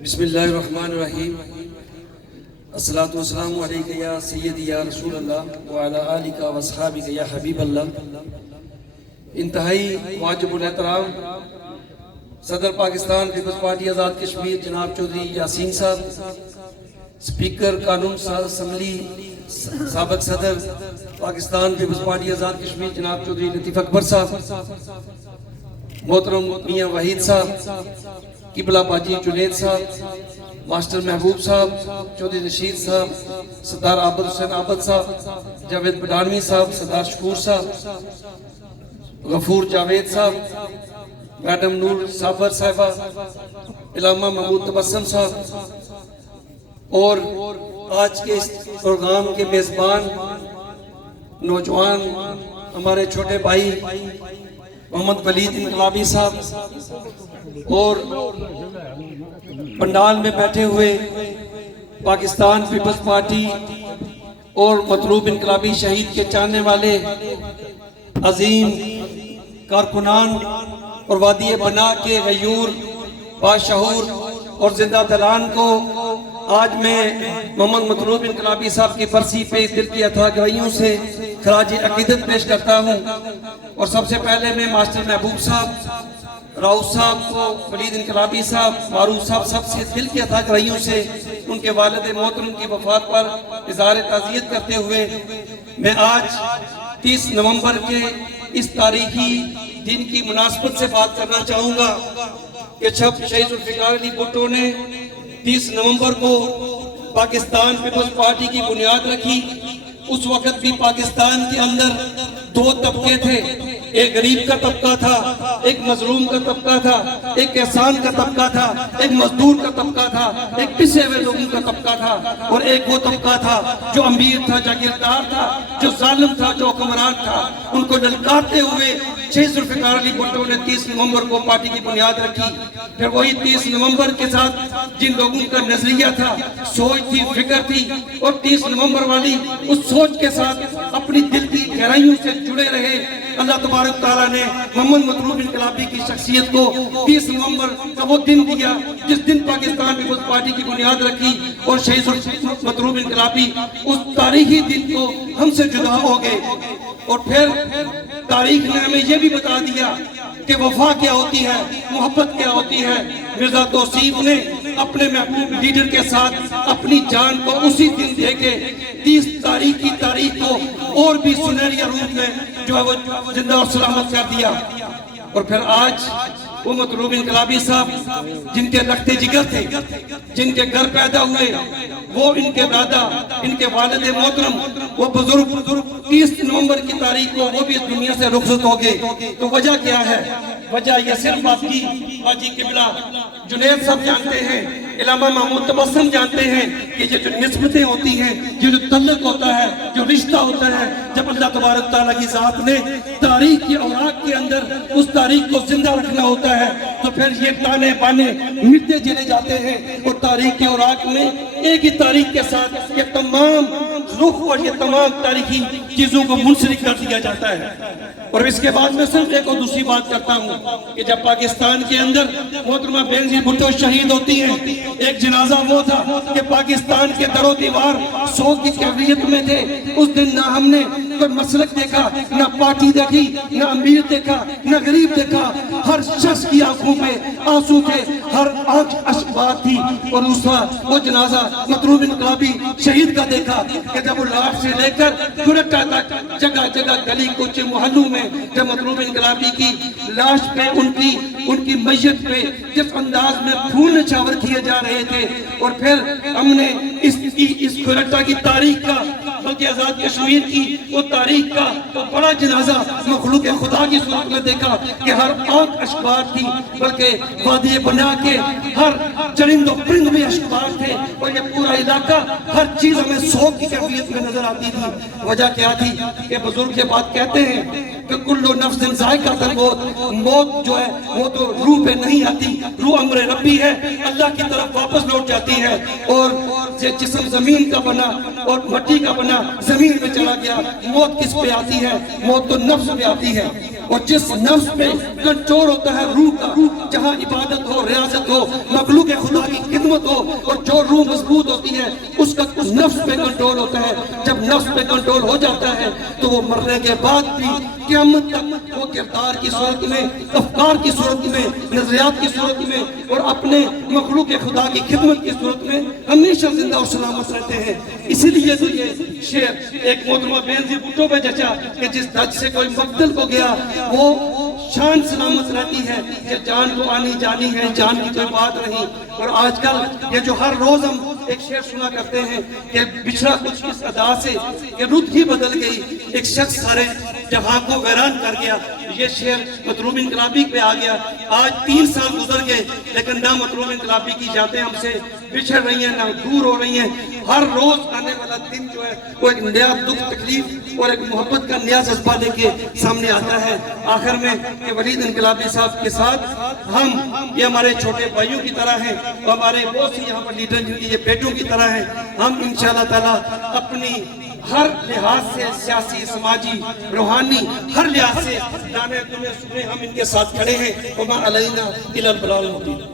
بسم اللہ الرحمن الرحیم. الصلاۃ والسلام علیک یا سیدی یا رسول اللہ وعلی آلک و اصحابک یا حبیب اللہ. انتہائی واجب الاحترام صدر پاکستان پیپلز پارٹی آزاد کشمیر جناب چودھری یاسین صاحب، اسپیکر قانون ساز اسمبلی سابق صدر پاکستان پیپلز پارٹی آزاد کشمیر جناب چودھری لطیف اکبر صاحب، محترم میاں وحید صاحب، قبلہ باجی جنید صاحب، ماسٹر محبوب صاحب، چودھری رشید صاحب، سردار عابد حسین عابد صاحب، جاوید بڈانوی صاحب، سردار شکور صاحب، غفور جاوید صاحب، میڈم نور صابر صاحبہ، علامہ محمود تبسم صاحب، اور آج کے اس پروگرام کے میزبان نوجوان ہمارے چھوٹے بھائی محمد ولید انقلابی صاحب، اور پنڈال میں بیٹھے ہوئے پاکستان پیپلز پارٹی اور مطلوب انقلابی شہید کے چاہنے والے عظیم کارکنان اور وادی بنا کے غیور باشعور اور زندہ دلان کو آج میں محمد مطلوب انقلابی صاحب کی برسی پہ دل کی عطا گرائیوں سے خراج عقیدت پیش کرتا ہوں. اور سب سے پہلے میں ماسٹر محبوب صاحب، راؤ صاحب کو، ولید انقلابی صاحب، معروف صاحب، سب سے دل کی عطا گرائیوں سے ان کے والد محترم کی وفات پر اظہار تعزیت کرتے ہوئے میں آج 30 نومبر کے اس تاریخی دن کی مناسبت سے بات کرنا چاہوں گا کہ جب شہید ذوالفقار علی بھٹو نے 30 نومبر کو پاکستان پیپلز پارٹی کی بنیاد رکھی، اس وقت بھی پاکستان کے اندر دو طبقے تھے. ایک غریب کا طبقہ تھا، ایک مظلوم کا طبقہ تھا، ایک کسان کا طبقہ تھا، ایک مزدور کا طبقہ تھا، ایک پسے ہوئے لوگوں کا طبقہ تھا، اور ایک وہ طبقہ تھا جو امیر تھا، جاگیردار تھا، جو ظالم تھا، جو حکمران تھا. ان کو للکارتے ہوئے شہید ذوالفقار علی بھٹو نے 30 نومبر کو پارٹی کی بنیاد رکھی. پھر وہی 30 نومبر کے ساتھ جن لوگوں کا نظریہ تھا، سوچ تھی، فکر تھی، اور 30 نومبر والی اس سوچ کے ساتھ اپنی دل کی گہرائیوں سے جڑے رہے. اللہ تبارک تعالیٰ نے محمد مطلوب انقلابی کی شخصیت کو 30 نومبر کا وہ دن دیا جس دن پاکستان پیپلز پارٹی کی بنیاد رکھی، اور شہید مطلوب انقلابی اس تاریخی دن کو ہم سے جدا ہو گئے. اور پھر تاریخ نے ہمیں یہ بھی بتا دیا کہ وفا کیا ہوتی ہے، محبت کیا ہوتی ہے. مرزا توصیف نے اپنے محبوب لیڈر کے ساتھ اپنی جان کو اسی دن دے کے 30 تاریخ کی تاریخ کو اور بھی سنہری روپ میں جو ہے وہ زندہ اور سلامت کر دیا. اور پھر آج وہ مطلوب انقلابی صاحب جن کے رکھتے جگر تھے، جن کے گھر پیدا ہوئے، وہ ان کے دادا، ان کے والد محترم، وہ بزرگ 30 نومبر کی تاریخ کو وہ بھی اس دنیا سے رخصت ہو گئے. تو وجہ کیا ہے؟ وجہ یہ صرف آپ کی باجی قبلہ جنید صاحب جانتے ہیں، علامہ محمود تبسم جانتے ہیں کہ یہ جو نسبتیں ہوتی ہیں، یہ جو تعلق ہوتا ہے، جو رشتہ ہوتا ہے، جب اللہ تبارک تعالیٰ کی ذات نے تاریخ کی اوراق کے اندر اس تاریخ کو زندہ رکھنا ہوتا ہے تو پھر یہ تانے بانے مٹتے چلے جاتے ہیں. اور تاریخ کے اوراق میں ایک ہی تاریخ کے ساتھ یہ تمام رخ اور یہ تمام تاریخی چیزوں کو منسلک کر دیا جاتا ہے. اور اس کے بعد میں صرف ایک اور دوسری بات کرتا ہوں کہ جب پاکستان کے اندر محترمہ بینظیر بھٹو شہید ہوتی ہیں، ایک جنازہ وہ تھا کہ پاکستان کے در و دیوار 100 کی کیفیت میں تھے. اس دن نہ ہم نے کوئی مسلک دیکھا، نہ پارٹی دیکھی، نہ امیر دیکھا، نہ غریب دیکھا. ہر شخص کی آنکھوں پہ آنسو تھے، ہر آنکھ اشکبار تھی. اور دوسرا وہ جنازہ مطلوب انقلابی شہید کا دیکھا کہ جب وہ لاش سے لے کر جھڑکتا تک جگہ جگہ گلی کوچے محلوں میں جب مطلوب انقلابی کی لاش پہ ان کی میت پہ جس انداز میں پھول نچھاور کیے جا رہے تھے. اور پھر ہم نے اس کھرٹا کی تاریخ کا، بلکہ آزاد کشمیر کی وہ تاریخ کا وہ بڑا جنازہ مخلوق خدا کی صورت میں دیکھا کہ ہر آنکھ اشکبار تھی، بلکہ وادی بنا کے ہر چرند و پرند میں اشکبار تھے. اور یہ پورا علاقہ ہر چیز ہمیں 100 کی کیفیت میں نظر آتی تھی. وجہ کیا تھی کہ بزرگ کے بات کہتے ہیں کہ کل نفس ذائقہ الموت، موت جو ہے وہ تو روح پہ نہیں آتی، روح امر ربی ہے، اللہ کی طرف واپس لوٹ جاتی ہے. اور یہ جسم زمین کا بنا اور مٹی کا بنا زمین میں چلا گیا. موت کس پہ آتی ہے؟ موت تو نفس پہ آتی ہے. اور جس نفس پہ کنٹرول ہوتا ہے روح کا، جہاں عبادت ہو، ریاضت ہو، مخلوق خدا کی خدمت ہو، اور جو روح مضبوط ہوتی ہے اس کا نفس پہ کنٹرول ہوتا ہے۔ جب نفس پہ کنٹرول ہو جاتا ہے تو وہ مرنے کے بعد بھی قیامت تک وہ کردار کی صورت میں، افکار کی صورت میں، نظریات کی صورت میں، اور اپنے مخلوق خدا کی خدمت کی صورت میں ہمیشہ زندہ و سلامت رہتے ہیں۔ اسی لیے تو یہ شعر ایک محترمہ بینظیر بھٹو پہ جچا کہ جس دج سے کوئی مقتل کو گیا وہ شان سلامت رہتی ہے کہ جان کو آنی جانی ہے، جان کی کوئی بات نہیں۔ اور آج کل یہ جو ہر روز ہم ایک شعر سنا کرتے ہیں کہ بچھڑا کچھ اس ادا سے کہ رت ہی بدل گئی، ایک شخص سارے جہاں کو ویران کر گیا، یہ شعر مطلوب انقلابی پہ آ گیا۔ آج 3 سال گزر گئے لیکن نہ مطلوب انقلابی کی یادیں ہم سے بچھڑ رہی ہیں، نہ دور ہو رہی ہیں۔ ہر روز آنے والا دن جو ہے وہ ایک نیا دکھ تکلیف اور ایک محبت کا نیا جذبہ لے کے سامنے آتا ہے۔ آخر میں کہ ولید انقلابی صاحب کے ساتھ ہم یہ ہمارے چھوٹے بھائیوں کی طرح ہیں، اور ہمارے بہت سی یہاں پر لیڈر جن کی یہ بیٹوں کی طرح ہیں۔ ہم انشاءاللہ تعالیٰ اپنی ہر لحاظ سے، سیاسی، سماجی، روحانی، ہر لحاظ سے جانے تمہیں صبح ہم ان کے ساتھ کھڑے ہیں۔ وما علینا الا البلاغ المبین۔